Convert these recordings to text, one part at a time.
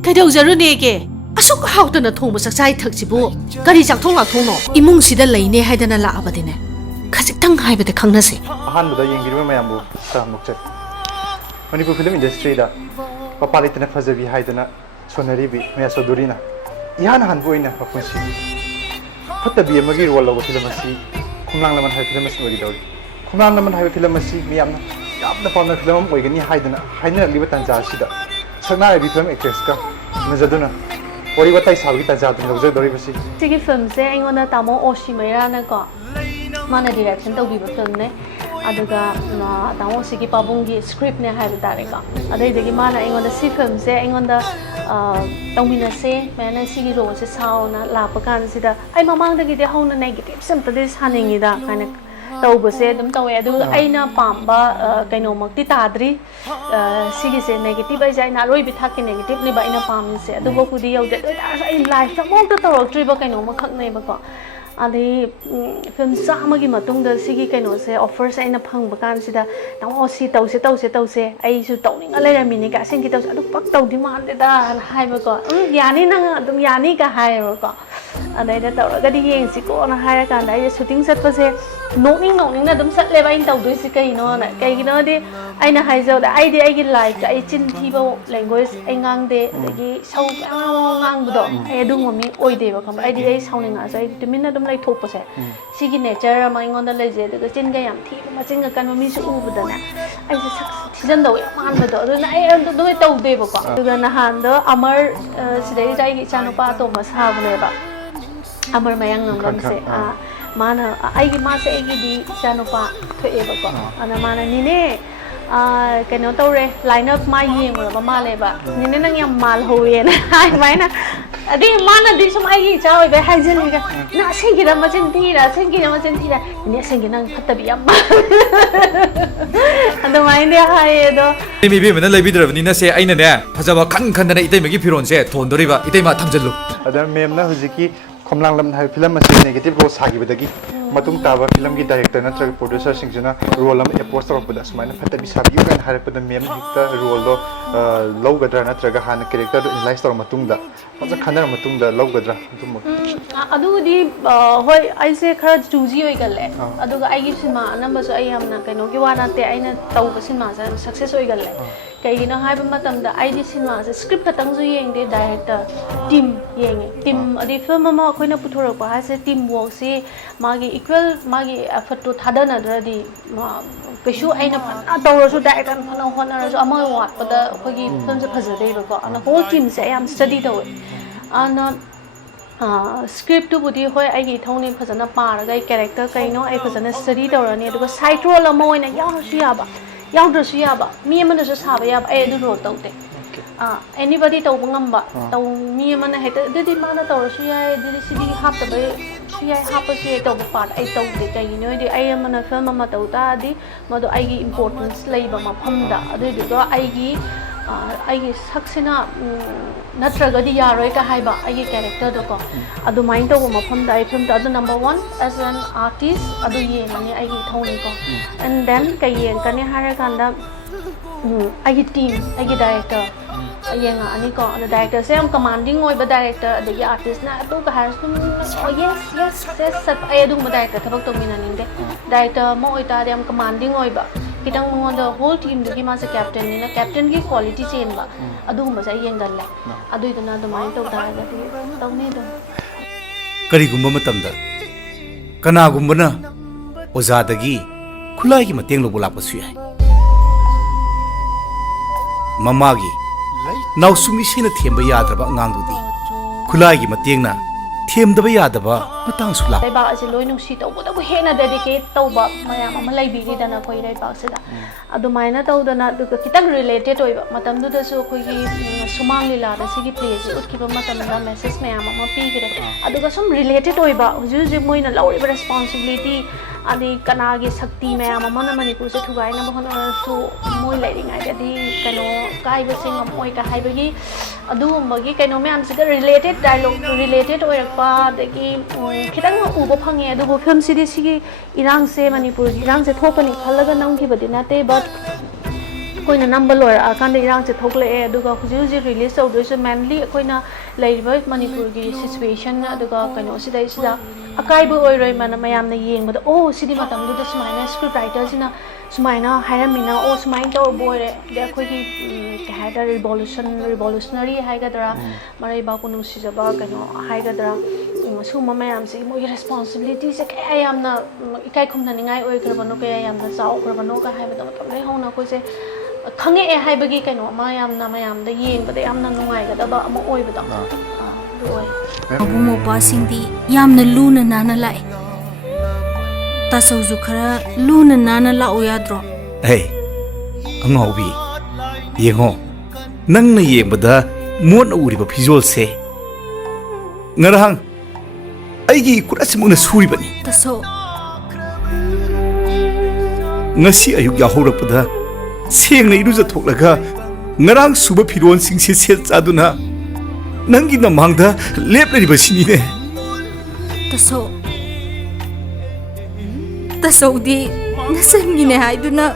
ꯀꯩꯗꯧꯖꯔꯨꯅꯦꯒꯦ ꯑꯁꯨꯛ ꯍꯥꯎꯇꯅ ꯊꯣꯡꯕ ꯆꯥꯛꯆꯥꯏ ꯊꯛꯁꯤꯕꯨ ꯀꯔꯤ ꯆꯥꯛꯊꯣꯡ ꯂꯥꯛꯊꯣꯡꯅꯣ ꯏꯃꯨꯡꯁꯤꯗ ꯂꯩꯅꯦ ꯍꯥꯏꯗꯅ ꯂꯥꯛꯑꯕꯗꯤꯅꯦ ꯈꯖꯤꯛꯇꯪ ꯍꯥꯏꯕꯗ ꯈꯪꯅꯁꯦ ꯑꯍꯥꯟꯕꯗ ꯌꯦꯡꯕꯤꯔꯤꯕ ꯃꯌꯥꯝꯕꯨ ꯇꯥꯃꯨꯛꯆꯩ ꯃꯅꯤꯄꯨꯔ ꯐꯤꯂꯝ ꯏꯟꯗꯁꯇ꯭ꯔꯤꯗ ꯃꯄꯥ ꯂꯩꯇꯅ ꯐꯖꯕꯤ ꯍꯥꯏꯗꯅ ꯁꯣꯟꯅꯔꯤꯕꯤ ꯃꯌꯥ ꯆꯧꯙꯨꯔꯤꯅ ꯏꯍꯥꯟ ꯍꯥꯟꯕ ꯑꯣꯏꯅ ꯃꯄꯨꯟꯁꯤꯒꯤ ꯐꯠꯇꯕꯤ ꯑꯃꯒꯤ ꯔꯣꯜ ꯂꯧꯕ ꯐꯤꯂꯝ ꯑꯁꯤ ꯈꯣꯝꯂꯥꯡ ꯂꯃꯟ ꯍꯥꯏꯕ ꯐꯤꯂꯝ ꯑꯁꯤ ꯑꯣꯏꯒꯗꯧꯔꯤ ꯈꯣꯝꯂꯥꯡ ꯂꯃꯟ ꯍꯥꯏꯕ ꯐꯤꯂꯝ ꯑꯁꯤ ꯃꯤꯌꯥꯝꯅ ꯌꯥꯝꯅ ꯄꯥꯝꯅꯕ ꯐꯤꯂꯝ ꯑꯃ ꯑꯣꯏꯒꯅꯤ ꯍꯥꯏꯗꯅ ꯍꯥꯏꯅꯔꯛꯂꯤꯕ ꯇꯥꯟꯖꯥ ꯑꯁꯤꯗ ꯁꯛꯅꯥꯏꯔꯕꯤ ꯐꯤꯂꯝ ꯑꯦꯛꯇ꯭ꯔꯦꯁꯀ ꯎꯅꯖꯗꯨꯅ ꯋꯥꯔꯤ ꯋꯥꯇꯥꯏ ꯁꯥꯕꯒꯤ ꯇꯥꯟꯖꯥꯗꯨ ꯂꯧꯖꯗꯧꯔꯤꯕꯁꯤ ꯁꯤꯒꯤ ꯐꯤꯂꯝꯁꯦ ꯑꯩꯉꯣꯟꯗ ꯇꯥꯃꯣ ꯑꯣꯁꯤꯃꯩꯔꯥꯅꯀꯣ ꯃꯥꯅ ꯗꯤꯔꯦꯛꯁꯟ ꯇꯧꯕꯤꯕ ꯐꯤꯂꯝꯅꯦ ꯑꯗꯨꯒ ꯇꯥꯃꯣ ꯁꯤꯒꯤ ꯄꯥꯕꯨꯡꯒꯤ ꯁ꯭ꯀ꯭ꯔꯤꯞꯅꯦ ꯍꯥꯏꯕ ꯇꯥꯔꯦꯀꯣ ꯑꯗꯩꯗꯒꯤ ꯃꯥꯅ ꯑꯩꯉꯣꯟꯗ ꯁꯤ ꯐꯤꯂꯝꯁꯦ ꯑꯩꯉꯣꯟꯗ ꯇꯧꯃꯤꯟꯅꯁꯦ ꯃꯥꯅ ꯁꯤꯒꯤ ꯔꯣꯜꯁꯦ ꯁꯥꯎꯅ ꯂꯥꯛꯄ ꯀꯥꯟꯁꯤꯗ ꯑꯩ ꯃꯃꯥꯡꯗꯒꯤꯗꯤ ꯍꯧꯅ ꯅꯦꯒꯦꯇꯤꯚꯁ ꯑꯝꯇꯗꯤ ꯁꯥꯅꯤꯡꯉꯤꯗ ꯀꯥꯏꯅ ꯇꯧꯕꯁꯦ ꯑꯗꯨꯝ ꯇꯧꯋꯦ ꯑꯗꯨꯒ ꯑꯩꯅ ꯄꯥꯝꯕ ꯀꯩꯅꯣꯃꯛꯇꯤ ꯇꯥꯗ꯭ꯔꯤ ꯁꯤꯒꯤꯁꯦ ꯅꯦꯒꯦꯇꯤꯚ ꯑꯩꯁꯦ ꯑꯩꯅ ꯑꯔꯣꯏꯕꯤ ꯊꯥꯛꯀꯤ ꯅꯦꯒꯦꯇꯤꯚꯅꯦꯕ ꯑꯩꯅ ꯄꯥꯝꯃꯤꯁꯦ ꯑꯗꯨꯐꯥꯎꯕꯨꯗꯤ ꯌꯧꯗꯦ ꯑꯗꯨ ꯑꯣꯏꯇꯥꯔꯁꯨ ꯑꯩ ꯂꯥꯏꯐꯇ ꯑꯃꯨꯛꯇ ꯇꯧꯔꯛꯇ꯭ꯔꯤꯕ ꯀꯩꯅꯣꯃꯈꯛꯅꯦꯕꯀꯣ ꯑꯗꯩ ꯐꯤꯂꯝ ꯆꯥꯝꯃꯒꯤ ꯃꯇꯨꯡꯗ ꯁꯤꯒꯤ ꯀꯩꯅꯣꯁꯦ ꯑꯣꯐꯔꯁꯦ ꯑꯩꯅ ꯐꯪꯕ ꯀꯥꯟꯁꯤꯗ ꯇꯥꯃꯣ ꯁꯤ ꯇꯧꯁꯦ ꯑꯩꯁꯨ ꯇꯧꯅꯤꯡꯉ ꯂꯩꯔꯝꯃꯤꯅꯦ ꯀ ꯑꯁꯦꯡꯀꯤ ꯇꯧꯁꯦ ꯑꯗꯨ ꯄꯛ ꯇꯧꯗꯤ ꯃꯥꯟꯗꯦꯗ ꯍꯥꯏꯕꯀꯣ ꯌꯥꯅꯤ ꯅꯪ ꯑꯗꯨꯝ ꯌꯥꯅꯤꯒ ꯍꯥꯏꯌꯦꯕꯀꯣ ꯑꯗꯩꯗ ꯇꯧꯔꯒꯗꯤ ꯌꯦꯡꯁꯤꯀꯣꯅ ꯍꯥꯏꯔꯀꯥꯟꯗ ꯑꯩꯁꯦ ꯁꯨꯇꯤꯡ ꯆꯠꯄꯁꯦ ꯅꯣꯛꯅꯤꯡꯅ ꯑꯗꯨꯝ ꯆꯠꯂꯦꯕ ꯑꯩꯅ ꯇꯧꯗꯣꯏꯁꯤ ꯀꯩꯅꯣꯅ ꯀꯩꯒꯤꯅꯣꯗꯤ ꯑꯩꯅ ꯍꯥꯏꯖꯕꯗ ꯑꯩꯗꯤ ꯑꯩꯒꯤ ꯂꯥꯏꯐꯇ ꯑꯩ ꯆꯤꯟ ꯊꯤꯕ ꯂꯦꯡꯒ꯭ꯋꯦꯖ ꯑꯩ ꯉꯥꯡꯗꯦ ꯑꯗꯒꯤ ꯁꯧ ꯃꯌꯥꯝ ꯉꯥꯡꯕꯗꯣ ꯑꯩ ꯑꯗꯨꯒꯨꯝꯕ ꯃꯤ ꯑꯣꯏꯗꯦꯕ ꯈꯪꯕ꯭ꯔꯥ ꯑꯩ ꯁꯥꯎꯅꯤꯡꯉꯛꯑꯁꯨ ꯑꯩ ꯇꯨꯃꯤꯟꯅ ꯑꯗꯨꯝ ꯂꯩꯊꯣꯛꯄꯁꯦ ꯁꯤꯒꯤ ꯅꯦꯆꯔ ꯑꯃ ꯑꯩꯉꯣꯟꯗ ꯂꯩꯖꯩ ꯑꯗꯨꯒ ꯆꯤꯟꯒ ꯌꯥꯝ ꯊꯤꯕ ꯃꯆꯤꯟꯒ ꯀꯟꯕ ꯃꯤꯁꯨ ꯎꯕꯗꯅꯦ ꯑꯩꯁꯦ ꯊꯤꯖꯤꯟꯗꯧ ꯌꯥꯝ ꯃꯥꯟꯕꯗꯣ ꯑꯗꯨꯅ ꯑꯩ ꯑꯗꯨꯃꯥꯏꯅ ꯇꯧꯗꯦꯕꯀꯣ ꯑꯗꯨꯒ ꯅꯍꯥꯟꯗꯣ ꯑꯃꯔ ꯁꯤꯗꯩꯁꯤꯗ ꯑꯩꯒꯤ ꯏꯆꯥꯅꯨꯄꯥ ꯑꯇꯣꯝꯕ ꯁꯥꯕꯅꯦꯕ ꯑꯃꯔ ꯃꯌꯥꯡ ꯉꯝꯕꯝꯁꯦ ꯃꯥꯅ ꯃꯥꯁꯦ ꯑꯩꯒꯤꯗꯤ ꯏꯆꯥꯅꯨꯄꯥ ꯊꯣꯛꯑꯦꯕꯀꯣ ꯑꯗꯨꯅ ꯃꯥꯅ ꯅꯤꯅꯦ ꯀꯩꯅꯣ ꯇꯧꯔꯦ ꯂꯥꯏꯟ ꯑꯞ ꯃꯥ ꯌꯦꯡꯉꯨꯔꯕ ꯃꯥꯜꯂꯦꯕ ꯅꯤꯅꯦ ꯅꯪ ꯌꯥꯝ ꯃꯥꯜꯍꯧꯋꯦꯅ ꯑꯗꯨꯃꯥꯏꯅ ꯑꯗꯩ ꯃꯥꯅꯗꯤ ꯁꯨꯝ ꯑꯩꯒꯤ ꯏꯆꯥ ꯑꯣꯏꯕꯩ ꯍꯥꯏꯖꯤꯜꯂꯤꯒ ꯅꯪ ꯑꯁꯦꯡꯒꯤꯔ ꯃꯆꯤꯟ ꯊꯤꯔ ꯑꯁꯦꯡꯒꯤꯔ ꯃꯆꯤꯟ ꯊꯤꯔ ꯅꯤꯅꯦ ꯑꯁꯦꯡꯒꯤ ꯅꯪ ꯐꯠꯇꯕꯤ ꯌꯥꯝ ꯑꯗꯨꯃꯥꯏꯅꯗꯤ ꯍꯥꯏꯌꯦ ꯑꯗꯣ ꯏꯕꯦꯝꯃꯅ ꯂꯩꯕꯤꯗ꯭ꯔꯕꯅꯤꯅ ꯁꯦ ꯑꯩꯅꯅꯦ ꯐꯖꯕ ꯈꯟꯗꯅ ꯏꯇꯩꯃꯒꯤ ꯐꯤꯔꯣꯟꯁꯦ ꯊꯣꯟꯗꯣꯔꯤꯕ ꯏꯇꯩꯃ ꯊꯝꯖꯜꯂꯨ ꯑꯗ ꯃꯦꯝꯅ ꯍꯧꯖꯤꯛꯀꯤ ꯈꯣꯝꯂꯥꯡ ꯂꯃꯟ ꯍꯥꯏꯕ ꯐꯤꯂꯝ ꯑꯁꯤ ꯅꯦꯒꯦꯇꯤꯚ ꯔꯣꯜ ꯁꯥꯈꯤꯕꯗꯒꯤ ꯃꯇꯨꯡ ꯇꯥꯕ ꯐꯤꯂꯝꯒꯤ ꯗꯥꯏꯔꯦꯛꯇꯔ ꯅꯠꯇ꯭ꯔꯒ ꯄ꯭ꯔꯣꯗ꯭ꯌꯨꯁꯔꯁꯤꯡꯁꯤꯅ ꯔꯣꯜ ꯑꯃ ꯑꯦꯄ꯭ꯔꯣꯆ ꯇꯧꯔꯛꯄꯗ ꯁꯨꯃꯥꯏꯅ ꯐꯠꯇꯕꯤ ꯁꯥꯕꯤꯌꯨ ꯀꯥꯏꯅ ꯍꯥꯏꯔꯛꯄꯗ ꯃꯦꯝ ꯍꯦꯛꯇ ꯔꯣꯜꯗꯣ ꯂꯧꯒꯗ꯭ꯔꯥ ꯅꯠꯇ꯭ꯔꯒ ꯍꯥꯟꯅ ꯀꯦꯔꯦꯛꯇꯔꯗꯣ ꯑꯦꯅꯥꯂꯥꯏꯁ ꯇꯧꯔ ꯃꯇꯨꯡꯗ ꯐꯖꯅ ꯈꯟꯅꯔ ꯃꯇꯨꯡꯗ ꯂꯧꯒꯗ꯭ꯔꯥ ꯑꯗꯨꯝꯕ ꯑꯗꯨꯕꯨꯗꯤ ꯍꯣꯏ ꯑꯩꯁꯦ ꯈꯔ ꯆꯨꯖꯤ ꯑꯣꯏꯒꯜꯂꯦ ꯑꯗꯨꯒ ꯑꯩꯒꯤ ꯁꯤꯟꯃꯥ ꯑꯅꯝꯕꯁꯨ ꯑꯩ ꯌꯥꯝꯅ ꯀꯩꯅꯣꯒꯤ ꯋꯥ ꯅꯠꯇꯦ ꯑꯩꯅ ꯇꯧꯕ ꯁꯤꯟꯃꯥꯁꯦ ꯌꯥꯝ ꯁꯛꯁꯦꯁ ꯑꯣꯏꯒꯜꯂꯦ ꯀꯩꯒꯤꯅꯣ ꯍꯥꯏꯕ ꯃꯇꯝꯗ ꯑꯩꯗꯤ ꯁꯤꯟꯃꯥꯁꯦ ꯁ꯭ꯀ꯭ꯔꯤꯞ ꯈꯛꯇꯪꯁꯨ ꯌꯦꯡꯗꯦ ꯗꯥꯏꯔꯦꯛꯇꯔ ꯇꯤꯝ ꯌꯦꯡꯉꯦ ꯇꯤꯝ ꯑꯗꯩ ꯐꯤꯂꯝ ꯑꯃ ꯑꯩꯈꯣꯏꯅ ꯄꯨꯊꯣꯔꯛꯄ ꯍꯥꯏꯁꯦ ꯇꯤꯝ ꯋꯥꯔꯛꯁꯤ ꯃꯥꯒꯤ ꯏꯀ꯭ꯋꯦꯜ ꯃꯥꯒꯤ ꯑꯦꯐꯔꯠꯇꯣ ꯊꯥꯗꯅꯗ꯭ꯔꯗꯤ ꯀꯩꯁꯨ ꯑꯩꯅ ꯐꯅ ꯇꯧꯔꯁꯨ ꯗꯥꯏꯔꯦꯛꯇꯔ ꯐꯅ ꯍꯣꯠꯅꯔꯁꯨ ꯑꯃ ꯋꯥꯠꯄꯗ ꯑꯩꯈꯣꯏꯒꯤ ꯐꯤꯂꯝꯁꯦ ꯐꯖꯗꯦꯕꯀꯣ ꯑꯗꯨꯅ ꯍꯣꯜ ꯇꯤꯝꯁꯦ ꯑꯩ ꯌꯥꯝ ꯁ꯭ꯇꯗꯤ ꯇꯧꯋꯦ ꯑꯗꯨꯅ ꯁ꯭ꯀ꯭ꯔꯤꯞꯇꯨꯕꯨꯗꯤ ꯍꯣꯏ ꯑꯩꯒꯤ ꯏꯊꯧꯅꯤ ꯐꯖꯅ ꯄꯥꯔꯒ ꯑꯩ ꯀꯦꯔꯦꯛꯇꯔ ꯀꯩꯅꯣ ꯑꯩ ꯐꯖꯅ ꯁ꯭ꯇꯗꯤ ꯇꯧꯔꯅꯤ ꯑꯗꯨꯒ ꯁꯥꯏꯠ ꯔꯣꯜ ꯑꯃ ꯑꯣꯏꯅ ꯌꯥꯎꯔꯁꯨ ꯌꯥꯕ ꯌꯥꯎꯗ꯭ꯔꯁꯨ ꯌꯥꯕ ꯃꯤ ꯑꯃꯅꯁꯨ ꯁꯥꯕ ꯌꯥꯕ ꯑꯩ ꯑꯗꯨ ꯔꯣꯜ ꯇꯧꯗꯦ ꯑꯦꯅꯤꯕꯗꯤ ꯇꯧꯕ ꯉꯝꯕ ꯃꯤ ꯑꯃꯅ ꯍꯦꯛꯇ ꯑꯗꯨꯗꯤ ꯃꯥꯅ ꯇꯧꯔꯁꯨ ꯌꯥꯏ ꯑꯗꯨꯗꯤ ꯁꯤꯗꯤ ꯍꯥꯞꯇꯕ ꯁꯨ ꯌꯥꯏ ꯍꯥꯞꯄꯁꯨ ꯌꯥꯏ ꯇꯧꯕ ꯄꯥꯔꯠ ꯑꯩ ꯇꯧꯗꯦ ꯀꯩꯒꯤꯅꯣ ꯍꯥꯏꯗꯤ ꯑꯩ ꯑꯃꯅ ꯐꯤꯂꯝ ꯑꯃ ꯇꯧ ꯇꯥꯔꯗꯤ ꯃꯗꯨ ꯑꯩꯒꯤ ꯏꯝꯄꯣꯔꯇꯦꯟꯁ ꯂꯩꯕ ꯃꯐꯝꯗ ꯑꯗꯨꯏꯗꯨꯒ ꯑꯩꯒꯤ ꯁꯛꯁꯤꯅ ꯅꯠꯇ꯭ꯔꯒꯗꯤ ꯌꯥꯔꯣꯏꯒ ꯍꯥꯏꯕ ꯑꯩꯒꯤ ꯀꯦꯔꯦꯛꯇꯔꯗꯣꯀꯣ ꯑꯗꯨꯃꯥꯏꯅ ꯇꯧꯕ ꯃꯐꯝꯗ ꯑꯩ ꯐꯤꯂꯝꯗ ꯑꯗꯨ ꯅꯝꯕꯔ 1 ꯑꯦꯁ ꯑꯦꯟ ꯑꯥꯔꯇꯤꯁ ꯑꯗꯨ ꯌꯦꯡꯉꯅꯤ ꯑꯩꯒꯤ ꯏꯊꯧꯅꯤꯀꯣ ꯑꯦꯟ ꯗꯦꯟ ꯀꯩ ꯌꯦꯡꯒꯅꯤ ꯍꯥꯏꯔꯀꯥꯟꯗ ꯑꯩꯒꯤ ꯇꯤꯝ ꯑꯩꯒꯤ ꯗꯥꯏꯔꯦꯛꯇꯔ ꯌꯦꯡꯉꯛꯑꯅꯤꯀꯣ ꯑꯗꯣ ꯗꯥꯏꯔꯦꯛꯇꯔꯁꯦ ꯌꯥꯝ ꯀꯃꯥꯟꯗꯤꯡ ꯑꯣꯏꯕ ꯗꯥꯏꯔꯦꯛꯇꯔ ꯑꯗꯒꯤ ꯑꯥꯔꯇꯤꯁꯅ ꯑꯗꯨꯒ ꯍꯥꯏꯔꯁꯨ ꯑꯗꯨꯝ ꯌꯦꯁ ꯑꯩ ꯑꯗꯨꯒꯨꯝꯕ ꯗꯥꯏꯔꯦꯛꯇꯔ ꯊꯕꯛ ꯇꯧꯃꯤꯟꯅꯅꯤꯡꯗꯦ ꯗꯥꯏꯔꯦꯛꯇꯔ ꯑꯃ ꯑꯣꯏꯇꯥꯔꯗꯤ ꯌꯥꯝ ꯀꯃꯥꯟꯗꯤꯡ ꯑꯣꯏꯕ ꯈꯤꯇꯪ ꯃꯉꯣꯟꯗ ꯍꯣꯜ ꯇꯤꯝꯗꯨꯒꯤ ꯃꯥꯁꯦ ꯀꯦꯞꯇꯦꯟꯅꯤꯅ ꯀꯦꯞꯇꯦꯟꯒꯤ ꯀ꯭ꯋꯥꯂꯤꯇꯤ ꯆꯦꯟꯕ ꯑꯗꯨꯒꯨꯝꯕꯁꯦ ꯑꯩ ꯌꯦꯡꯒꯜꯂꯦ ꯑꯗꯨꯏꯗꯨꯅ ꯑꯗꯨꯃꯥꯏꯅ ꯇꯧ ꯇꯥꯔꯒꯗꯤ ꯇꯧꯅꯤ ꯑꯗꯨꯝ ꯀꯔꯤꯒꯨꯝꯕ ꯃꯇꯝꯗ ꯀꯅꯥꯒꯨꯝꯕꯅ ꯑꯣꯖꯥꯗꯒꯤ ꯈꯨꯠꯂꯥꯏꯒꯤ ꯃꯇꯦꯡ ꯂꯧꯕ ꯂꯥꯛꯄꯁꯨ ꯌꯥꯏ ꯃꯃꯥꯒꯤ ꯅꯥꯎꯁꯨꯝ ꯏꯁꯩꯅ ꯊꯦꯝꯕ ꯌꯥꯗ꯭ꯔꯕ ꯑꯉꯥꯡꯗꯨꯗꯤ ꯈꯨꯠꯂꯥꯏꯒꯤ ꯃꯇꯦꯡꯅ ꯊꯦꯝꯗꯕ ꯌꯥꯗꯕ ꯃꯇꯥꯡꯁꯨ ꯂꯥꯛ ꯂꯩꯕꯥꯛ ꯑꯁꯤ ꯂꯣꯏ ꯅꯨꯡꯁꯤ ꯇꯧꯕꯗꯕꯨ ꯍꯦꯟꯅ ꯗꯦꯗꯤꯀꯦꯠ ꯇꯧꯕ ꯃꯌꯥꯝ ꯑꯃ ꯂꯩꯕꯤꯔꯤꯗꯅ ꯑꯩꯈꯣꯏ ꯂꯩꯕꯥꯛꯁꯤꯗ ꯑꯗꯨꯃꯥꯏꯅ ꯇꯧꯗꯅ ꯑꯗꯨꯒ ꯈꯤꯇꯪ ꯔꯤꯂꯦꯇꯦꯠ ꯑꯣꯏꯕ ꯃꯇꯝꯗꯨꯗꯁꯨ ꯑꯩꯈꯣꯏꯒꯤ ꯁꯨꯃꯥꯡ ꯂꯤꯂꯥꯗ ꯁꯤꯒꯤ ꯄ꯭ꯂꯦꯁꯤ ꯎꯠꯈꯤꯕ ꯃꯇꯝꯗ ꯃꯦꯁꯦꯖ ꯃꯌꯥꯝ ꯑꯃ ꯄꯤꯈ꯭ꯔꯦ ꯑꯗꯨꯒ ꯁꯨꯝ ꯔꯤꯂꯦꯇꯦꯠ ꯑꯣꯏꯕ ꯍꯧꯖꯤꯛ ꯍꯧꯖꯤꯛ ꯃꯣꯏꯅ ꯂꯧꯔꯤꯕ ꯔꯦꯁꯄꯣꯟꯁꯤꯕꯤꯂꯤꯇꯤ ꯑꯗꯩ ꯀꯅꯥꯒꯤ ꯁꯛꯇꯤ ꯃꯌꯥꯝ ꯑꯃꯅ ꯃꯅꯤꯄꯨꯔꯁꯦ ꯊꯨꯒꯥꯏꯅꯕ ꯍꯣꯠꯅꯔꯁꯨ ꯃꯣꯏ ꯂꯩꯔꯤꯉꯩꯗꯗꯤ ꯀꯩꯅꯣ ꯀꯥꯏꯕꯁꯦ ꯉꯝꯃꯣꯏꯒ ꯍꯥꯏꯕꯒꯤ ꯑꯗꯨꯒꯨꯝꯕꯒꯤ ꯀꯩꯅꯣ ꯃꯌꯥꯝꯁꯤꯒ ꯔꯤꯂꯦꯇꯦꯠ ꯗꯥꯏꯂꯣꯛ ꯔꯤꯂꯦꯇꯦꯠ ꯑꯣꯏꯔꯛꯄ ꯑꯗꯒꯤ ꯈꯤꯇꯪ ꯎꯕ ꯐꯪꯉꯦ ꯑꯗꯨꯕꯨ ꯐꯤꯂꯝꯁꯤꯗꯤ ꯁꯤꯒꯤ ꯏꯔꯥꯡꯁꯦ ꯃꯅꯤꯄꯨꯔꯒꯤ ꯏꯔꯥꯡꯁꯦ ꯊꯣꯛꯀꯅꯤ ꯈꯜꯂꯒ ꯅꯝꯈꯤꯕꯗꯤ ꯅꯠꯇꯦ ꯕꯠ ꯑꯩꯈꯣꯏꯅ ꯅꯝꯕ ꯂꯣꯏꯔꯛꯑꯀꯥꯟꯗ ꯏꯔꯥꯡꯁꯦ ꯊꯣꯛꯂꯛꯑꯦ ꯑꯗꯨꯒ ꯍꯧꯖꯤꯛ ꯍꯧꯖꯤꯛ ꯔꯤꯂꯤꯁ ꯇꯧꯗꯣꯏꯁꯦ ꯃꯦꯟꯂꯤ ꯑꯩꯈꯣꯏꯅ ꯂꯩꯔꯤꯕ ꯃꯅꯤꯄꯨꯔꯒꯤ ꯁꯤꯆꯨꯋꯦꯁꯟ ꯑꯗꯨꯒ ꯀꯩꯅꯣꯁꯤꯗꯩꯁꯤꯗ ꯑꯀꯥꯏꯕ ꯑꯣꯏꯔꯣꯏ ꯃꯌꯥꯝꯅ ꯌꯦꯡꯕꯗ ꯑꯣ ꯁꯤꯗꯤ ꯃꯇꯝꯗꯨꯗ ꯁꯨꯃꯥꯏꯅ ꯁ꯭ꯀ꯭ꯔꯤꯞ ꯔꯥꯏꯇꯔꯁꯤꯅ ꯁꯨꯃꯥꯏꯅ ꯍꯥꯏꯔꯝꯃꯤꯅ ꯑꯣ ꯁꯨꯃꯥꯏꯅ ꯇꯧꯔꯕ ꯑꯣꯏꯔꯦ ꯑꯗꯩ ꯑꯩꯈꯣꯏꯒꯤ ꯀꯩ ꯍꯥꯏꯇꯥꯔꯦ ꯔꯤꯚꯣꯂꯨꯁꯅꯔꯤ ꯍꯥꯏꯒꯗ꯭ꯔꯥ ꯃꯔꯩꯕꯥꯛꯄꯨ ꯅꯨꯡꯁꯤꯖꯕ ꯀꯩꯅꯣ ꯍꯥꯏꯒꯗ꯭ꯔꯥ ꯁꯤꯒꯨꯝꯕ ꯃꯌꯥꯝꯁꯤꯒꯤ ꯃꯣꯏꯒꯤ ꯔꯦꯁꯄꯣꯟꯁꯤꯕꯤꯂꯤꯇꯤꯁꯦ ꯀꯌꯥ ꯌꯥꯝꯅ ꯏꯀꯥꯏ ꯈꯨꯝꯅꯅꯤꯡꯉꯥꯏ ꯑꯣꯏꯈ꯭ꯔꯕꯅꯣ ꯀꯌꯥ ꯌꯥꯝꯅ ꯆꯥꯎꯈ꯭ꯔꯕꯅꯣꯒ ꯍꯥꯏꯕꯗ ꯃꯇꯝꯗꯒꯤ ꯍꯧꯅ ꯑꯩꯈꯣꯏꯁꯦ ꯈꯪꯉꯛꯑꯦ ꯍꯥꯏꯕꯒꯤ ꯀꯩꯅꯣ ꯑꯃ ꯌꯥꯝꯅ ꯃꯌꯥꯝꯗ ꯌꯦꯡꯕꯗ ꯌꯥꯝꯅ ꯅꯨꯡꯉꯥꯏꯒꯗꯕ ꯑꯃ ꯑꯣꯏꯕꯗꯣ ꯑꯗꯨ ꯑꯣꯏ ꯃꯕꯨꯡ ꯃꯧꯄ꯭ꯋꯥꯁꯤꯡꯗꯤ ꯌꯥꯝꯅ ꯂꯨꯅ ꯅꯥꯟꯅ ꯂꯥꯛꯑꯦ ꯇꯥꯆꯧꯁꯨ ꯈꯔ ꯂꯨꯅ ꯅꯥꯟꯅ ꯂꯥꯛꯎ ꯌꯥꯗ꯭ꯔꯣ ꯍꯦ ꯑꯉꯥꯎꯕꯤ ꯌꯦꯡꯉꯣ ꯅꯪꯅ ꯌꯦꯡꯕꯗ ꯃꯣꯠꯅ ꯎꯔꯤꯕ ꯐꯤꯖꯣꯜꯁꯦ ꯉꯔꯥꯡ ꯑꯩꯒꯤ ꯈꯨꯠ ꯑꯁꯤꯃꯛꯅ ꯁꯨꯔꯤꯕꯅꯤ ꯇꯥꯆꯧ ngasi ayuk yahorapda sengna irujathoklega ngarang suba fironsingshe sel chaduna nangi namangda lepleriba ne Tasaudi nasangine haiduna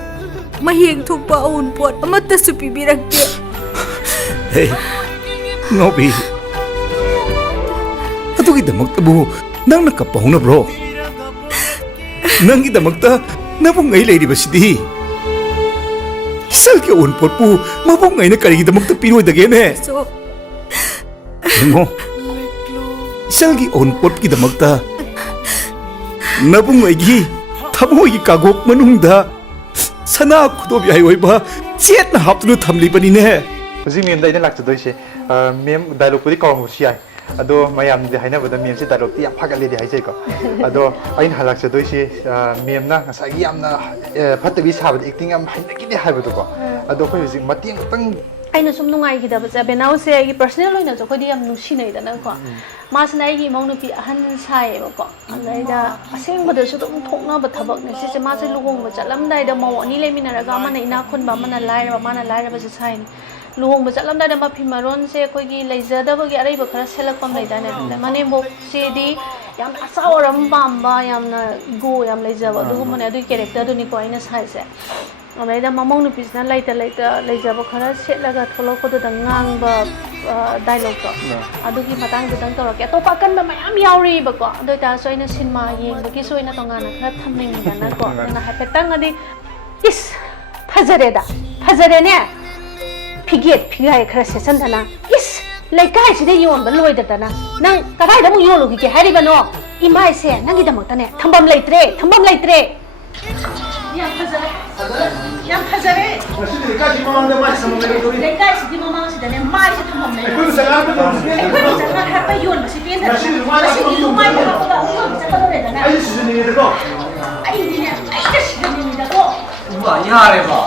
mahiyeng thokpa aun pot amata su pibirakte hey ngobi atugi damaktabu nangna kapahuna bro nangi damakta nabung ngai leiribasidi selki aun potpu mabung ngai na karigi damakta piroidage ne so ngo selgi aun pot ki damakta nabung ngai gi thamoi gi kagok manungda sana khudobi ai oiba chetna haptunu thamlibani ne ꯍꯧꯖꯤꯛ ꯃꯦꯝꯗ ꯑꯩꯅ ꯂꯥꯛꯆꯗꯣꯏꯁꯦ ꯃꯦꯝ ꯗꯥꯏꯂꯣꯒꯄꯨꯗꯤ ꯀꯥꯎꯔꯝꯕꯁꯨ ꯌꯥꯏ ꯑꯗꯣ ꯃꯌꯥꯝꯗꯤ ꯍꯥꯏꯅꯕꯗ ꯃꯦꯝꯁꯦ ꯗꯥꯏꯂꯣꯒꯇꯤ ꯌꯥꯝ ꯐꯒꯠꯂꯦꯗꯤ ꯍꯥꯏꯖꯩꯀꯣ ꯑꯗꯣ ꯑꯩꯅ ꯂꯥꯛꯆꯗꯣꯏꯁꯦ ꯃꯦꯝꯅ ꯉꯁꯥꯏꯒꯤ ꯌꯥꯝꯅ ꯐꯠꯇꯕꯤ ꯁꯥꯕꯗ ꯑꯦꯛꯇꯤꯡ ꯌꯥꯝ ꯍꯩꯅꯈꯤꯗꯦ ꯍꯥꯏꯕꯗꯣꯀꯣ ꯑꯗꯣ ꯑꯩꯈꯣꯏ ꯍꯧꯖꯤꯛ ꯃꯇꯦꯡ ꯈꯤꯇꯪ ꯑꯩꯅ ꯁꯨꯝ ꯅꯨꯡꯉꯥꯏꯈꯤꯗꯕꯁꯦ ꯑꯕꯦꯅꯥꯎꯁꯦ ꯑꯩꯒꯤ ꯄꯔꯁꯅꯦꯜ ꯑꯣꯏꯅꯁꯨ ꯑꯩꯈꯣꯏꯗꯤ ꯌꯥꯝ ꯅꯨꯡꯁꯤꯅꯩꯗꯅꯀꯣ ꯃꯥꯁꯤꯅ ꯑꯩꯒꯤ ꯏꯃꯧꯅꯨꯄꯤ ꯑꯍꯟ ꯁꯥꯏꯌꯦꯕꯀꯣ ꯑꯗꯩꯗ ꯑꯁꯦꯡꯕꯗꯁꯨ ꯑꯗꯨꯝ ꯊꯣꯛꯅꯕ ꯊꯕꯛꯅꯦ ꯁꯤꯁꯦ ꯃꯥꯁꯦ ꯂꯨꯍꯣꯡꯕ ꯆꯠꯂꯝꯗꯥꯏꯗ ꯃꯧ ꯑꯅꯤ ꯂꯩꯃꯤꯟꯅꯔꯒ ꯑꯃꯅ ꯏꯅꯥꯛ ꯈꯨꯟꯕ ꯑꯃꯅ ꯂꯥꯏꯔꯕ ꯃꯥꯅ ꯂꯥꯏꯔꯕꯁꯦ ꯁꯥꯏꯅꯤ ꯂꯨꯍꯣꯡꯕ ꯆꯠꯂꯝꯗꯥꯏꯗ ꯃꯐꯤ ꯃꯔꯣꯟꯁꯦ ꯑꯩꯈꯣꯏꯒꯤ ꯂꯩꯖꯗꯕꯒꯤ ꯑꯔꯩꯕ ꯈꯔ ꯁꯦꯠꯂꯛꯄ ꯑꯃ ꯂꯩꯗꯥꯏꯅꯦ ꯃꯅꯦꯝꯕꯣꯛꯁꯤꯗꯤ ꯌꯥꯝꯅ ꯑꯆꯥꯎ ꯑꯔꯝ ꯄꯥꯝꯕ ꯌꯥꯝꯅ ꯏꯒꯣ ꯌꯥꯝ ꯂꯩꯖꯕ ꯑꯗꯨꯒꯨꯝꯕꯅꯦ ꯑꯗꯨꯒꯤ ꯀꯦꯔꯦꯛꯇꯔꯗꯨꯅꯤꯀꯣ ꯑꯩꯅ ꯁꯥꯏꯁꯦ ꯑꯗꯩꯗ ꯃꯃꯧ ꯅꯨꯄꯤꯁꯤꯅ ꯂꯩꯇ ꯂꯩꯖꯕ ꯈꯔ ꯁꯦꯠꯂꯒ ꯊꯣꯛꯂꯛꯄꯗꯨꯗ ꯉꯥꯡꯕ ꯗꯥꯏꯂꯣꯛꯇꯣ ꯑꯗꯨꯒꯤ ꯃꯇꯥꯡꯗꯨꯗꯪ ꯇꯧꯔꯛꯀꯦ ꯑꯇꯣꯞꯄ ꯑꯀꯟꯕ ꯃꯌꯥꯝ ꯌꯥꯎꯔꯤꯕꯀꯣ ꯑꯗꯨ ꯑꯣꯏꯇꯥꯔꯁꯨ ꯑꯩꯅ ꯁꯤꯅꯦꯃꯥ ꯌꯦꯡꯕꯒꯤꯁꯨ ꯑꯣꯏꯅ ꯇꯣꯉꯥꯟꯅ ꯈꯔ ꯊꯝꯅꯤꯡꯗꯅꯀꯣ ꯑꯗꯨꯅ ꯍꯥꯏꯐꯦꯠꯇꯪꯒꯗꯤ ꯏꯁ ꯐꯖꯔꯦꯅꯦ ꯐꯤꯒꯦꯠ ꯐꯤꯒꯥꯏ ꯈꯔ ꯁꯦꯠꯆꯟꯗꯅ ꯏꯁ ꯂꯩꯀꯥꯏꯁꯤꯗ ꯌꯣꯟꯕ ꯂꯣꯏꯗꯗꯅ ꯅꯪ ꯀꯗꯥꯏꯗ ꯑꯃꯨꯛ ꯌꯣꯜꯂꯨꯈꯤꯒꯦ ꯍꯥꯏꯔꯤꯕꯅꯣ ꯏꯃꯥꯏꯁꯦ ꯅꯪꯒꯤꯗꯃꯛꯇꯅꯦ ꯊꯝꯐꯝ ꯂꯩꯇ꯭ꯔꯦ ꯌꯥꯝ ꯐꯖꯔꯦ ꯂꯩꯀꯥꯏꯁꯤꯒꯤ ꯃꯃꯥꯡꯁꯤꯗꯅꯦ ꯃꯥꯏꯁꯦ ꯊꯝꯐꯝ ꯂꯩꯇ꯭ꯔꯦ ꯑꯩꯈꯣꯏꯅ ꯆꯪꯉ ꯍꯥꯞꯄ ꯌꯣꯟꯕꯁꯤ ꯄꯦꯟꯗ꯭ꯔꯦ ꯃꯁꯤꯒꯤ ꯃꯥꯏꯗ ꯍꯥꯞꯄꯒ ꯑꯃꯨꯛ ꯌꯣꯟꯕ ꯆꯠꯀꯗꯧꯔꯦꯗꯅ ꯑꯩꯗꯤꯅꯦ ꯑꯩꯅ ꯁꯤꯖꯟꯅꯤꯡꯉꯤꯗꯀꯣ ꯌꯥꯔꯦꯕ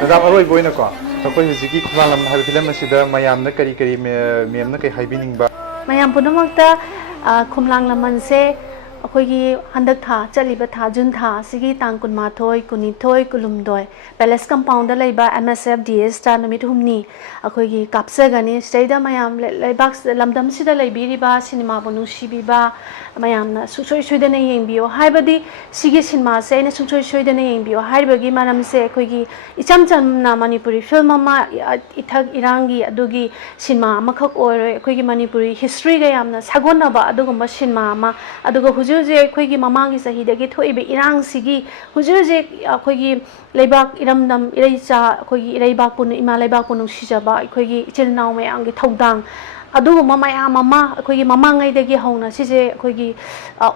ꯃꯦꯗꯥꯝ ꯑꯔꯣꯏꯕ ꯑꯣꯏꯅꯀꯣ ꯑꯩꯈꯣꯏ ꯍꯧꯖꯤꯛꯀꯤ ꯈꯨꯃꯥꯡ ꯂꯝ ꯍꯥꯏꯕ ꯐꯤꯂꯝ ꯑꯁꯤꯗ ꯃꯌꯥꯝꯅ ꯀꯔꯤ ꯃꯦꯝꯅ ꯀꯔꯤ ꯍꯥꯏꯕꯤꯅꯤꯡꯕ ꯃꯌꯥꯝ ꯄꯨꯝꯅꯃꯛꯇ ꯈꯣꯝꯂꯥꯡ ꯂꯃꯟꯁꯦ ꯑꯩꯈꯣꯏꯒꯤ ꯍꯟꯗꯛ ꯊꯥ ꯆꯠꯂꯤꯕ ꯊꯥ ꯖꯨꯟ ꯊꯥ ꯑꯁꯤꯒꯤ ꯇꯥꯡ 22, 23, 24 ꯄꯦꯂꯦꯁ ꯀꯝꯄꯥꯎꯟꯗ ꯂꯩꯕ MSF DSꯇ ꯅꯨꯃꯤꯠ 6ꯅꯤ ꯑꯩꯈꯣꯏꯒꯤ ꯀꯥꯞꯆꯒꯅꯤ ꯁꯤꯗꯩꯗ ꯃꯌꯥꯝ ꯂꯩꯕꯥꯛ ꯂꯝꯗꯝꯁꯤꯗ ꯂꯩꯕꯤꯔꯤꯕ ꯁꯤꯅꯦꯃꯥꯕꯨ ꯅꯨꯡꯁꯤꯕꯤꯕ ꯃꯌꯥꯝꯅ ꯁꯨꯡꯁꯣꯏ ꯁꯣꯏꯗꯅ ꯌꯦꯡꯕꯤꯌꯣ ꯍꯥꯏꯕꯗꯤ ꯁꯤꯒꯤ ꯁꯤꯅꯦꯃꯥꯁꯦ ꯑꯩꯅ ꯁꯨꯡꯁꯣꯏ ꯁꯣꯏꯗꯅ ꯌꯦꯡꯕꯤꯌꯣ ꯍꯥꯏꯔꯤꯕꯒꯤ ꯃꯔꯝꯁꯦ ꯑꯩꯈꯣꯏꯒꯤ ꯏꯆꯝ ꯆꯝꯅ ꯃꯅꯤꯄꯨꯔꯤ ꯐꯤꯜꯝ ꯑꯃ ꯏꯊꯛ ꯏꯔꯥꯡꯒꯤ ꯑꯗꯨꯒꯤ ꯁꯤꯅꯦꯃꯥ ꯑꯃꯈꯛ ꯑꯣꯏꯔꯣꯏ ꯑꯩꯈꯣꯏꯒꯤ ꯃꯅꯤꯄꯨꯔꯤ ꯍꯤꯁꯇ꯭ꯔꯤꯒ ꯌꯥꯝꯅ ꯁꯥꯒꯣꯟꯅꯕ ꯑꯗꯨꯒꯨꯝꯕ ꯁꯤꯅꯦꯃꯥ ꯑꯃ ꯑꯗꯨꯒ ꯍꯧꯖꯤꯛ ꯑꯩꯈꯣꯏꯒꯤ ꯃꯃꯥꯡꯒꯤ ꯆꯍꯤꯗꯒꯤ ꯊꯣꯛꯏꯕ ꯏꯔꯥꯡꯁꯤꯒꯤ ꯍꯧꯖꯤꯛ ꯑꯩꯈꯣꯏꯒꯤ ꯂꯩꯕꯥꯛ ꯏꯔꯝꯗꯝ ꯏꯔꯩꯆꯥ ꯑꯩꯈꯣꯏꯒꯤ ꯏꯃꯥ ꯂꯩꯕꯥꯛꯄꯨ ꯅꯨꯡꯁꯤꯖꯕ ꯑꯩꯈꯣꯏꯒꯤ ꯏꯆꯤꯜ ꯏꯅꯥꯎ ꯃꯌꯥꯝꯒꯤ ꯊꯧꯗꯥꯡ ꯑꯗꯨꯒꯨꯝꯕ ꯃꯌꯥꯝ ꯑꯃ ꯑꯩꯈꯣꯏꯒꯤ ꯃꯃꯥꯡꯉꯩꯗꯒꯤ ꯍꯧꯅ ꯁꯤꯁꯦ ꯑꯩꯈꯣꯏꯒꯤ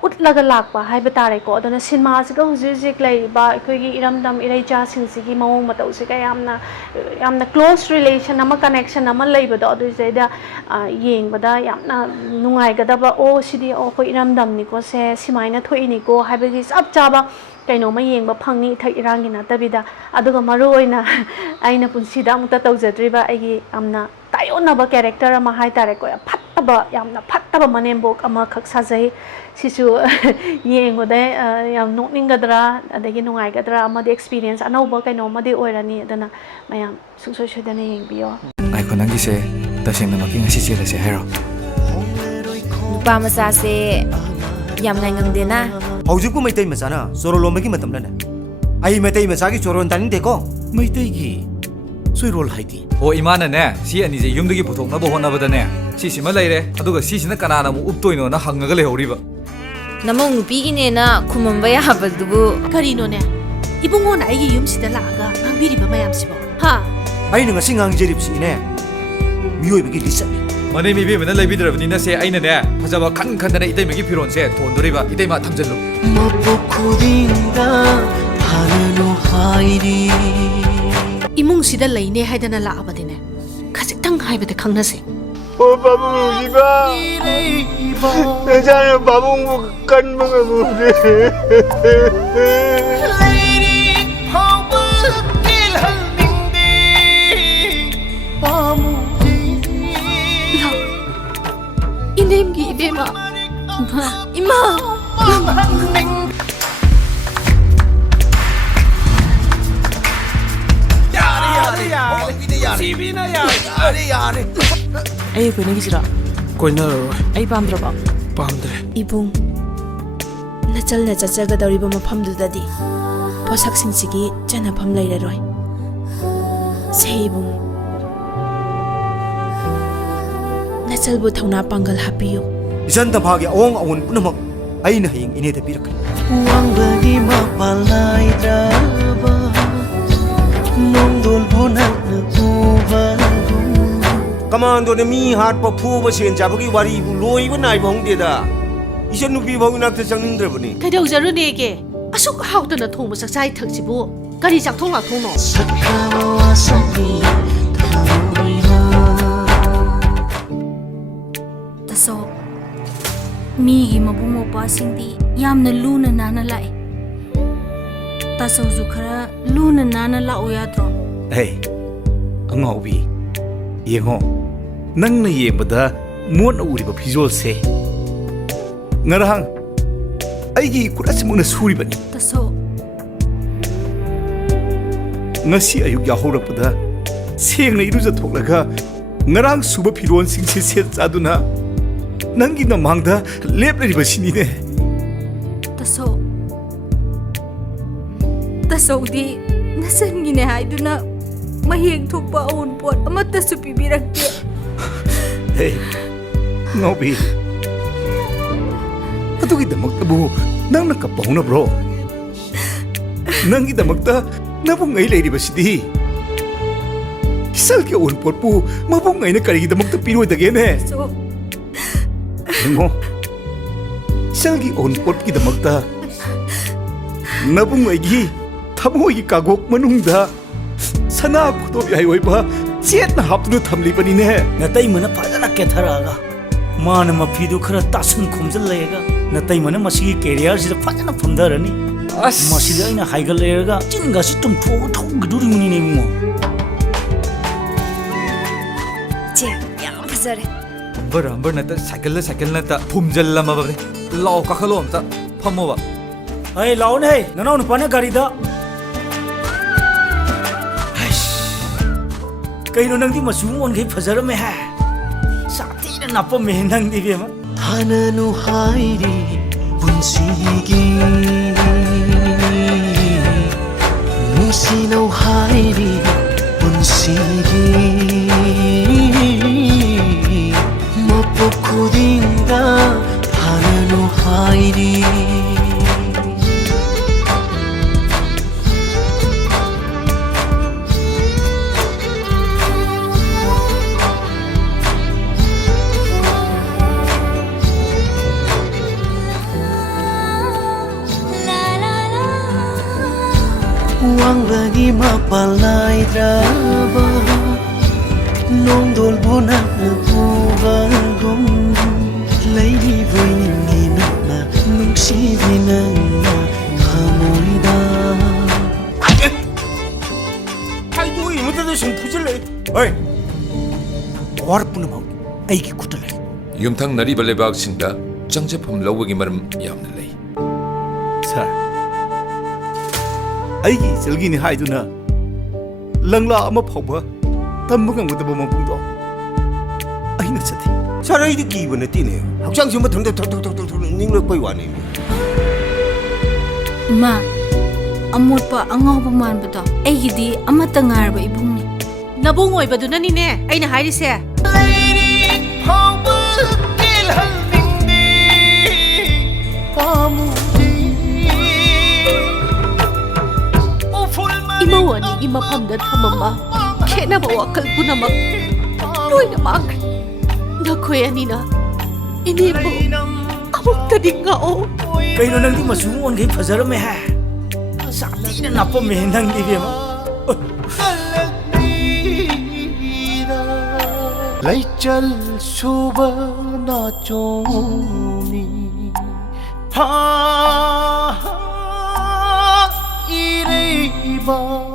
ꯎꯠꯂꯒ ꯂꯥꯛꯄ ꯍꯥꯏꯕ ꯇꯥꯔꯦꯀꯣ ꯑꯗꯨꯅ ꯁꯤꯅꯦꯃꯥꯁꯤꯒ ꯍꯧꯖꯤꯛ ꯂꯩꯔꯤꯕ ꯑꯩꯈꯣꯏꯒꯤ ꯏꯔꯝꯗꯝ ꯏꯔꯩꯆꯥꯁꯤꯡꯁꯤꯒꯤ ꯃꯑꯣꯡ ꯃꯇꯧꯁꯤꯒ ꯌꯥꯝꯅ ꯀ꯭ꯂꯣꯁ ꯔꯤꯂꯦꯁꯟ ꯑꯃ ꯀꯅꯦꯛꯁꯟ ꯑꯃ ꯂꯩꯕꯗꯣ ꯑꯗꯨꯏꯗꯩꯗ ꯌꯦꯡꯕꯗ ꯌꯥꯝꯅ ꯅꯨꯡꯉꯥꯏꯒꯗꯕ ꯁꯤꯗꯤ ꯑꯩꯈꯣꯏ ꯏꯔꯝꯗꯝꯅꯤꯀꯣ ꯁꯨꯃꯥꯏꯅ ꯊꯣꯛꯏꯅꯤꯀꯣ ꯍꯥꯏꯕꯒꯤ ꯆꯞ ꯆꯥꯕ ꯀꯩꯅꯣꯝꯃ ꯌꯦꯡꯕ ꯐꯪꯅꯤ ꯏꯊꯛ ꯏꯔꯥꯡꯒꯤ ꯅꯠꯇꯕꯤꯗ ꯑꯗꯨꯒ ꯃꯔꯨꯑꯣꯏꯅ ꯑꯩꯅ ꯄꯨꯟꯁꯤꯗ ꯑꯃꯨꯛꯇ ꯇꯧꯖꯗ꯭ꯔꯤꯕ ꯑꯩꯒꯤ ꯌꯥꯝꯅ ꯇꯥꯏꯌꯣꯟꯅꯕ ꯀꯦꯔꯦꯛꯇꯔ ꯑꯃ ꯍꯥꯏꯇꯥꯔꯦꯀꯣ ꯌꯥꯝꯅ ꯐꯠꯇꯕ ꯃꯅꯦꯝꯕꯣꯛ ꯑꯃꯈꯛ ꯁꯥꯖꯩ ꯁꯤꯁꯨ ꯌꯦꯡꯕꯗ ꯌꯥꯝ ꯅꯣꯛꯅꯤꯡꯒꯗ꯭ꯔꯥ ꯑꯗꯒꯤ ꯅꯨꯡꯉꯥꯏꯒꯗ꯭ꯔꯥ ꯑꯃꯗꯤ ꯑꯦꯛꯁꯄꯤꯔꯤꯌꯦꯟꯁ ꯑꯅꯧꯕ ꯀꯩꯅꯣꯝꯃꯗꯤ ꯑꯣꯏꯔꯅꯤ ꯑꯗꯨꯅ ꯃꯌꯥꯝ ꯁꯨꯡꯁꯣꯏ ꯁꯣꯏꯗꯅ ꯌꯦꯡꯕꯤꯌꯣ ꯉꯥꯏꯈꯣ ꯅꯪꯒꯤꯁꯦ ꯇꯁꯦꯡꯅꯃꯛꯀꯤ ꯉꯁꯤ ꯆꯦꯜꯂꯁꯦ ꯍꯥꯏꯔꯣ ꯅꯨꯄꯥ ꯃꯆꯥꯁꯦ ꯌꯥꯝ ꯉꯥꯏꯉꯝꯗꯦꯅ ꯍꯧꯖꯤꯛꯄꯨ ꯃꯩꯇꯩ ꯃꯆꯥꯅ ꯆꯣꯔꯣ ꯂꯣꯝꯕꯒꯤ ꯃꯇꯝ ꯂꯅꯦ ꯑꯩ ꯃꯩꯇꯩ ꯃꯆꯥꯒꯤ ꯆꯣꯔꯣꯟ ꯇꯥꯅꯤꯡꯗꯦꯀꯣ ꯃꯩꯇꯩꯒꯤ ꯁꯣꯏꯔꯣꯜ ꯍꯥꯏꯗꯤ ꯑꯣ ꯏꯃꯥꯅꯅꯦ ꯁꯤ ꯑꯅꯤꯁꯦ ꯌꯨꯝꯗꯒꯤ ꯄꯨꯊꯣꯛꯅꯕ ꯍꯣꯠꯅꯕꯗꯅꯦ ꯁꯤꯁꯤꯃ ꯂꯩꯔꯦ ꯑꯗꯨꯒ ꯁꯤꯁꯤꯅ ꯀꯅꯥꯅ ꯑꯃꯨꯛ ꯎꯞꯇꯣꯏꯅꯣꯅ ꯍꯪꯉꯒ ꯂꯩꯍꯧꯔꯤꯕ ꯅꯃꯧ ꯅꯨꯄꯤꯒꯤꯅꯦꯅ ꯈꯨꯃꯝꯕ ꯌꯥꯕꯗꯨꯕꯨ ꯀꯔꯤꯅꯣꯅꯦ ꯏꯕꯨꯡꯉꯣꯅ ꯑꯩꯒꯤ ꯌꯨꯝꯁꯤꯗ ꯂꯥꯛꯑꯒ ꯉꯥꯡꯕꯤꯔꯤꯕ ꯃꯌꯥꯝꯁꯤꯕꯣ ꯍꯥ ꯑꯩꯅ ꯉꯁꯤ ꯉꯥꯡꯖꯔꯤꯕꯁꯤꯅꯦ ꯃꯤꯑꯣꯏꯕꯒꯤ ꯂꯤꯆꯠꯅꯤ ꯃꯅꯦ ꯏꯕꯦꯝꯃꯅ ꯂꯩꯕꯤꯗ꯭ꯔꯕꯅꯤꯅ ꯁꯦ ꯑꯩꯅꯅꯦ ꯐꯖꯕ ꯈꯟ ꯈꯟꯗꯅ ꯏꯇꯩꯃꯒꯤ ꯐꯤꯔꯣꯟꯁꯦ ꯊꯣꯟꯗꯣꯔꯤꯕ 이때마 탐절로 이몽시다 레이네 하이다나 라아바데네 가직당 하이바데 강나세 바봉이가 내자는 바봉 간먹어 보네 이네임기 이베마 이마 ꯑꯩ ꯀꯣꯏꯅꯈꯤꯁꯤꯔꯥ ꯀꯣꯏꯅꯔꯔꯣꯏ ꯑꯩ ꯄꯥꯝꯗ꯭ꯔꯕ ꯄꯥꯝꯗ꯭ꯔꯦ 이봉 ꯅꯆꯜꯅ ꯆꯠꯆꯒꯗꯧꯔꯤꯕ ꯃꯐꯝꯗꯨꯗꯗꯤ ꯄꯣꯠꯁꯛꯁꯤꯡꯁꯤꯒꯤ ꯆꯟꯅꯐꯝ ꯂꯩꯔꯔꯣꯏ ꯁꯦ 이봉 ꯅꯆꯜꯕꯨ ꯊꯧꯅꯥ ꯄꯥꯡꯒꯜ ꯍꯥꯞꯄꯤꯌꯨ 이전 ꯇꯝꯐꯥꯒꯤ ꯑꯑꯣꯡ ꯑꯑꯣꯟ ꯄꯨꯝꯅꯃꯛ ꯑꯩꯅ ꯍꯌꯦꯡ ꯏꯅꯦꯗ ꯄꯤꯔꯛꯀꯅꯤ ꯋꯥꯡꯕꯒꯤ ꯃꯄꯥꯜꯂꯥꯏꯗ꯭ꯔꯕ ꯅꯣꯡꯗꯣꯜꯕꯨ ꯅꯛꯅ ꯎꯕꯒꯨꯝ ꯀꯃꯥꯟꯗꯣꯅ ꯃꯤ ꯍꯥꯠꯄ ꯐꯨꯕ ꯁꯦꯟ ꯆꯥꯕꯒꯤ ꯋꯥꯔꯤꯕꯨ ꯂꯣꯏꯕ ꯅꯥꯏꯕ ꯍꯧꯗꯦꯗ 이전 누비 ꯐꯥꯎ ꯏꯅꯥꯛꯇ ꯆꯪꯅꯤꯡꯗ꯭ꯔꯕꯅꯤ ꯀꯩꯗꯧꯖꯔꯨꯅꯦꯒꯦ ꯑꯁꯨꯛ ꯍꯥꯎꯇꯅ ꯊꯣꯡꯕ ꯆꯥꯛꯆꯥꯏ ꯊꯛꯁꯤꯕꯨ ꯀꯔꯤ ꯆꯥꯛꯊꯣꯡ ꯂꯥꯛꯊꯣꯡꯅꯣ ꯁꯛꯈ꯭ꯔꯕ ꯋꯥꯁꯛꯀꯤ ꯊꯃꯣꯏꯅ ꯇꯁꯣ ꯃꯤꯒꯤ ꯃꯕꯨꯡ ꯃꯧꯄ꯭ꯋꯥꯁꯤꯡꯗꯤ ꯌꯥꯝꯅ ꯂꯨꯅ ꯅꯥꯟꯅ ꯂꯥꯛꯏ ꯇꯁꯧꯁꯨ ꯈꯔ ꯂꯨꯅ ꯅꯥꯟꯅ ꯂꯥꯛꯑꯣ ꯌꯥꯗ꯭ꯔꯣ ꯍꯦ ꯑꯉꯥꯎꯕꯤ ꯌꯦꯡꯉꯣ ꯅꯪꯅ ꯌꯦꯡꯕꯗ ꯃꯣꯠꯅ ꯎꯔꯤꯕ ꯐꯤꯖꯣꯜꯁꯦ ꯉꯔꯥꯡ ꯑꯩꯒꯤ ꯈꯨꯠꯑꯁꯤꯃꯛꯅ ꯁꯨꯔꯤꯕꯅꯤ ꯇꯁꯣ ngasi ayuk yahorapda seng na iruja thoklaga ngarang suba phiron singse set chaduna nangi na mangda leplari basini ne tasodi nasangine haiduna maheng thokpa on pot amata su pibirakte hey ngobi atugi damakta bu nang na kapawna bro nangi damakta nabung ngai leiri basidi kisal ke on pot pu mabung ngai na kari damakta piroi dage ne so ngo kisal ki on pot ki damakta nabung ngai gi thamoi gi kagok manungda sana khudobi ai oiba chet na hapnu thamli bani ne natai mana phajana ketharaga mana mafidu khara tasun khumjal lega natai mana masi career sida phajana phumdarani masida aina haigal lega chinga si tum tho thong giduri muni ne mo 제 양 부자래 버럼버 나타 사이클 나타 품절라마 바네 라오 카칼로 엄타 팜모바 ai lao ne nanau nu pana gari da kaino nang di masung on gai phajara me ha sakti na napa me nang di be ma hananu hairi punsigi musino hairi punsigi mapukudinga hananu hairi uang bagi mapalai draba nongdol bunak nubagum lady voini na nungsi binanga hamoida ai do imuta da sum pujale oi war punam ai ki kutale ꯌꯨꯝꯊꯪ ꯅꯔꯤꯕ ꯂꯩꯕꯥꯛꯁꯤꯡꯗ ꯆꯪꯖꯐꯝ ꯂꯧꯕꯒꯤ ꯃꯔꯝ ꯌꯥꯝꯅ ꯂꯩ sir aigi selgini haiduna langla ama phawba tambuga ngudaba mapungdo aina chati sarai di kiba na tine hakchang sima thang thang ninglo koi wani ima ꯑꯃꯣꯠꯄ ꯑꯉꯥꯎꯕ ꯃꯥꯟꯕꯗꯣ ꯑꯩꯒꯤꯗꯤ ꯑꯃꯠꯇ ꯉꯥꯏꯔꯕ ꯏꯕꯨꯡꯅꯤ ꯅꯕꯨꯡ ꯑꯣꯏꯕꯗꯨꯅꯅꯤꯅꯦ ꯑꯩꯅ ꯍꯥꯏꯔꯤꯁꯦ 이모 아니기 마팜다 탐엄마 캐나바 와클 부나막 로이나 마크 너코야 니나 이니보 아목다딩가오 Kailan nang di masungon kay Pazarame ha? Sakti na napame nang ibig mo. Laichal suba na choni ha ireba